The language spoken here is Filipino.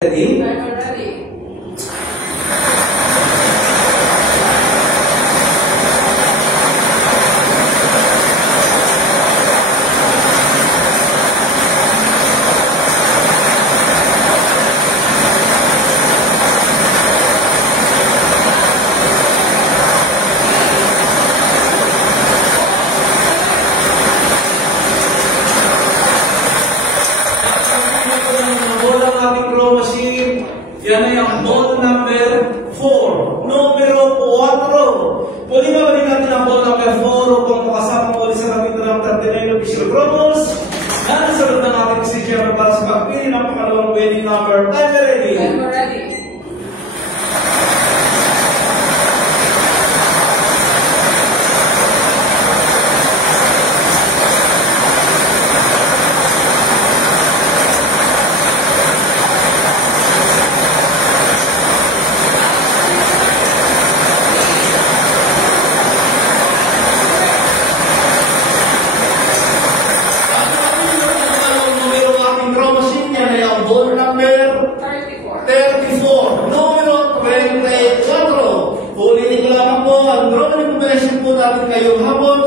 Ready? I'm ready. Yan ay ang ball number 4. Numero 4. Pwede ba balik natin ang ball number 4 upang makasama mo ulit sa kapitulo ng 39 official promos. Nanasunod na natin si Jeremy para sa pagpili ng pangalawang winning number. Time ready? I'm ready. Ball number 34. Numero 24. Ulitin ko lamang po, ang drawing combination po natin ngayong hapon